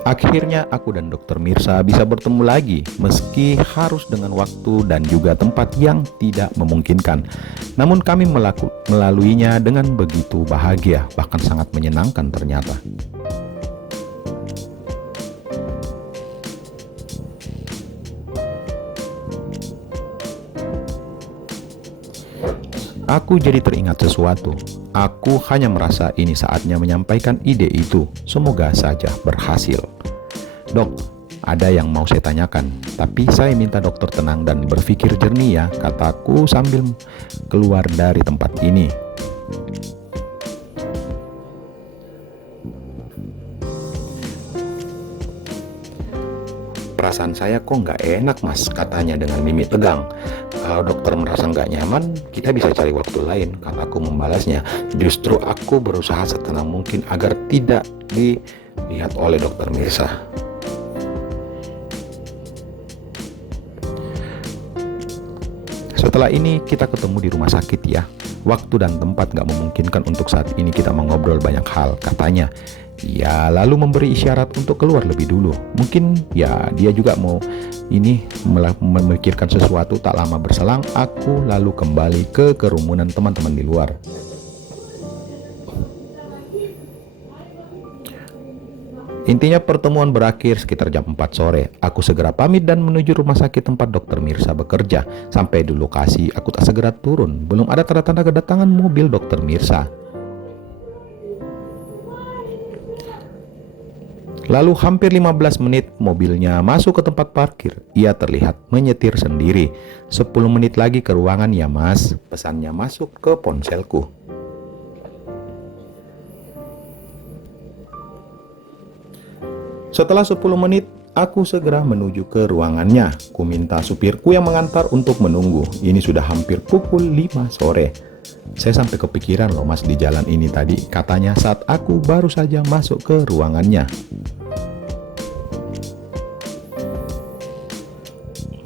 Akhirnya aku dan Dokter Mirsa bisa bertemu lagi, meski harus dengan waktu dan juga tempat yang tidak memungkinkan. Namun kami melaluinya dengan begitu bahagia, bahkan sangat menyenangkan ternyata. Aku jadi teringat sesuatu. Aku hanya merasa ini saatnya menyampaikan ide itu. Semoga saja berhasil. Dok, ada yang mau saya tanyakan, tapi saya minta dokter tenang dan berpikir jernih ya, kataku sambil keluar dari tempat ini. Perasaan saya kok nggak enak mas, katanya dengan mimik tegang. Kalau dokter merasa nggak nyaman, kita bisa cari waktu lain, kataku membalasnya. Justru aku berusaha setenang mungkin agar tidak dilihat oleh dokter Mirsa. Setelah ini kita ketemu di rumah sakit ya. Waktu dan tempat gak memungkinkan untuk saat ini kita mengobrol banyak hal, katanya. Ya, lalu memberi isyarat untuk keluar lebih dulu. Mungkin ya dia juga mau memikirkan sesuatu. Tak lama berselang, aku lalu kembali ke kerumunan teman-teman di luar. Intinya pertemuan berakhir sekitar jam 4 sore. Aku segera pamit dan menuju rumah sakit tempat dokter Mirsa bekerja. Sampai di lokasi, aku tak segera turun. Belum ada tanda-tanda kedatangan mobil dokter Mirsa. Lalu hampir 15 menit mobilnya masuk ke tempat parkir. Ia terlihat menyetir sendiri. 10 menit lagi ke ruangan ya mas, pesannya masuk ke ponselku. Setelah 10 menit, aku segera menuju ke ruangannya. Ku minta supirku yang mengantar untuk menunggu. Ini sudah hampir pukul 5 sore. Saya sampai kepikiran loh mas di jalan ini tadi, katanya saat aku baru saja masuk ke ruangannya.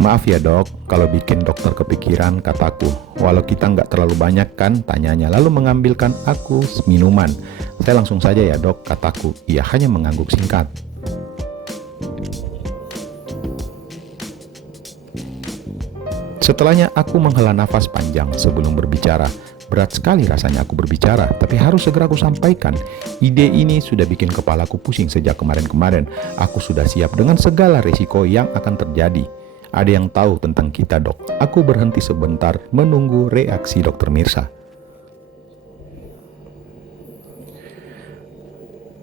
Maaf ya dok, kalau bikin dokter kepikiran, kataku. Walau kita nggak terlalu banyak kan, tanyanya, lalu mengambilkan aku minuman. Saya langsung saja ya dok, kataku. Ia hanya mengangguk singkat. Setelahnya aku menghela nafas panjang sebelum berbicara. Berat sekali rasanya aku berbicara, tapi harus segera aku sampaikan. Ide ini sudah bikin kepalaku pusing sejak kemarin-kemarin. Aku sudah siap dengan segala risiko yang akan terjadi. Ada yang tahu tentang kita dok? Aku berhenti sebentar menunggu reaksi dokter Mirsa.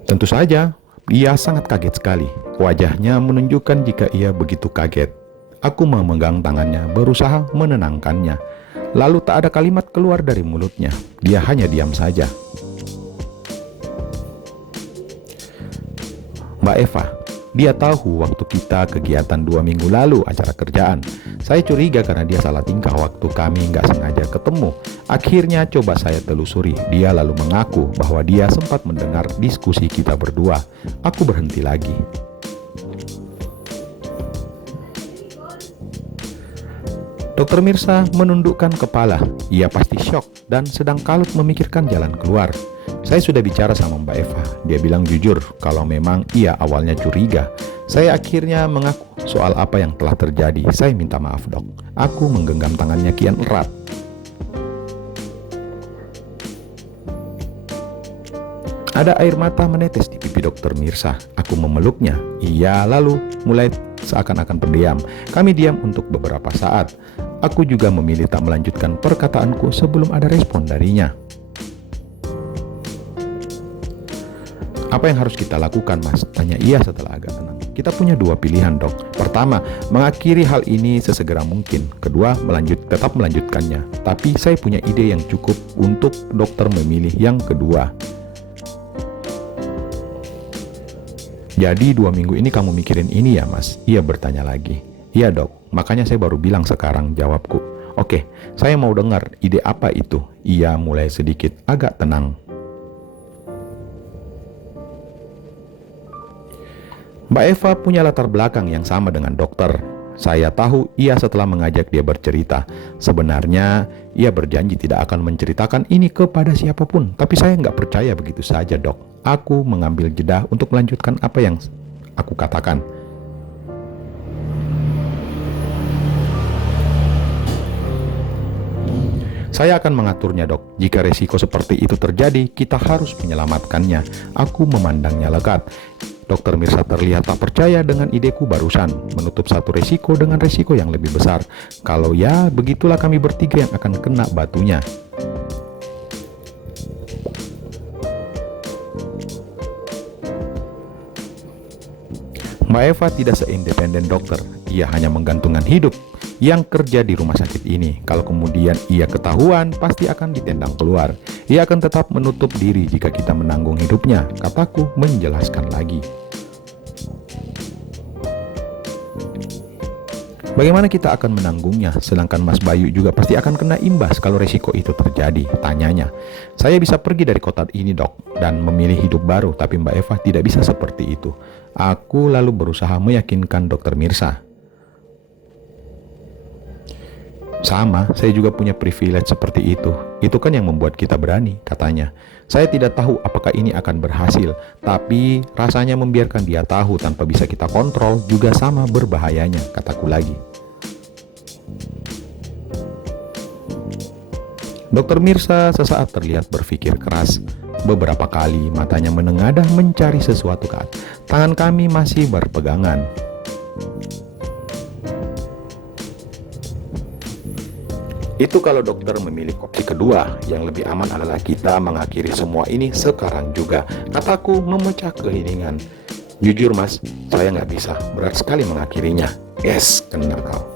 Tentu saja, ia sangat kaget sekali. Wajahnya menunjukkan jika ia begitu kaget. Aku memegang tangannya, berusaha menenangkannya. Lalu tak ada kalimat keluar dari mulutnya. Dia hanya diam saja. Mbak Eva, dia tahu waktu kita kegiatan 2 minggu lalu acara kerjaan. Saya curiga karena dia salah tingkah waktu kami nggak sengaja ketemu. Akhirnya coba saya telusuri. Dia lalu mengaku bahwa dia sempat mendengar diskusi kita berdua. Aku berhenti lagi. Dokter Mirsa menundukkan kepala. Ia pasti syok dan sedang kalut memikirkan jalan keluar. Saya sudah bicara sama Mbak Eva. Dia bilang jujur kalau memang ia awalnya curiga. Saya akhirnya mengaku soal apa yang telah terjadi. Saya minta maaf dok. Aku menggenggam tangannya kian erat. Ada air mata menetes di pipi dokter Mirsa. Aku memeluknya. Ia lalu mulai seakan-akan pendiam. Kami diam untuk beberapa saat. Aku juga memilih tak melanjutkan perkataanku sebelum ada respon darinya. Apa yang harus kita lakukan mas? Tanya ia setelah agak tenang. Kita punya 2 pilihan dok. Pertama, mengakhiri hal ini sesegera mungkin. Kedua, tetap melanjutkannya. Tapi saya punya ide yang cukup untuk dokter memilih yang kedua. Jadi 2 minggu ini kamu mikirin ini ya mas? Ia bertanya lagi. Iya dok, makanya saya baru bilang sekarang, jawabku. Oke, saya mau dengar ide apa itu. Ia mulai sedikit agak tenang. Mbak Eva punya latar belakang yang sama dengan dokter. Saya tahu ia setelah mengajak dia bercerita. Sebenarnya ia berjanji tidak akan menceritakan ini kepada siapapun. Tapi saya nggak percaya begitu saja, Dok. Aku mengambil jeda untuk melanjutkan apa yang aku katakan. Saya akan mengaturnya, Dok. Jika resiko seperti itu terjadi, kita harus menyelamatkannya. Aku memandangnya lekat. Dokter Mirsa terlihat tak percaya dengan ideku barusan, menutup satu resiko dengan resiko yang lebih besar. Kalau ya, begitulah kami bertiga yang akan kena batunya. Mbak Eva tidak seindependen dokter. Ia hanya menggantungkan hidup yang kerja di rumah sakit ini. Kalau kemudian ia ketahuan, pasti akan ditendang keluar. Ia akan tetap menutup diri jika kita menanggung hidupnya, kataku menjelaskan lagi. Bagaimana kita akan menanggungnya, sedangkan Mas Bayu juga pasti akan kena imbas kalau resiko itu terjadi, tanyanya. Saya bisa pergi dari kota ini, Dok, dan memilih hidup baru, tapi Mbak Eva tidak bisa seperti itu. Aku lalu berusaha meyakinkan Dokter Mirsa. Sama, saya juga punya privilege seperti itu. Itu kan yang membuat kita berani, katanya. Saya tidak tahu apakah ini akan berhasil, tapi rasanya membiarkan dia tahu tanpa bisa kita kontrol juga sama berbahayanya, kataku lagi. Dokter Mirsa sesaat terlihat berpikir keras. Beberapa kali matanya menengadah mencari sesuatu ke atas. Tangan kami masih berpegangan. Itu kalau dokter memilih opsi kedua, yang lebih aman adalah kita mengakhiri semua ini sekarang juga, kataku memecah keheningan. Jujur Mas, saya nggak bisa, berat sekali mengakhirinya. Yes, kena kau.